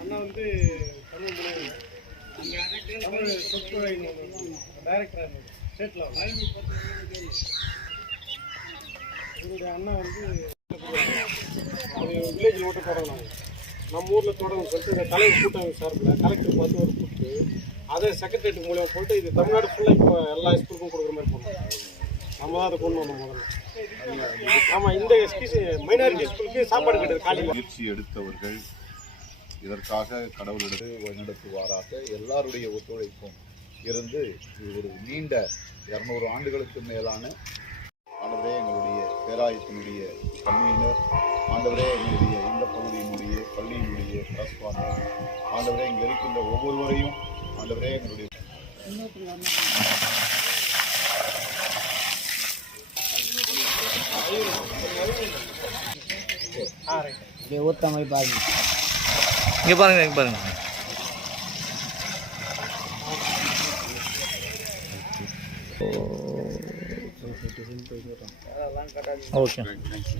அண்ணா வந்து தமிழ் தமிழ் சொற்குழை டைரக்டர் ஸ்டேட்ல எங்களுடைய அண்ணா வந்து அது வில்லேஜ் ஓட்ட தொடங்கினாங்க நம்ம ஊரில் தொடங்க சொல்லிட்டு இந்த தலைவர் கூட்டம் சார்பில் கலெக்டர் பார்த்து ஒரு கூப்பிட்டு அதே செக்ரட்டரியேட் மூலியமாக போட்டு இது தமிழ்நாடு ஃபுல்லாக இப்போ எல்லா ஸ்கூலுக்கும் கொடுக்குற மாதிரி பண்ணோம் நம்ம தான் அதை கொண்டு வந்தோம் முதல்ல. ஆமாம் இந்த எஸ்கிசி மைனாரிட்டி ஸ்கூலுக்கு சாப்பாடு கிடையாது காலையில் முயற்சி எடுத்தவர்கள் இதற்காக கடவுளிடத்து வழிநடத்துவாராக எல்லாருடைய ஒத்துழைப்பும் இருந்து இது ஒரு நீண்ட இரநூறு ஆண்டுகளுக்கு மேலான ஆண்டவரே எங்களுடைய பேராயத்தினுடைய கம்மியினர் ஆண்டவரே எங்களுடைய இந்த பகுதியினுடைய பள்ளியினுடைய கரஸ்பாண்டர் ஆண்டவரே இங்கே இருக்கின்ற ஒவ்வொருவரையும் ஆண்டவரே எங்களுடைய மாதிரி பாருங்க இங்கே பாருங்க இங்கே பாருங்க. ఓకే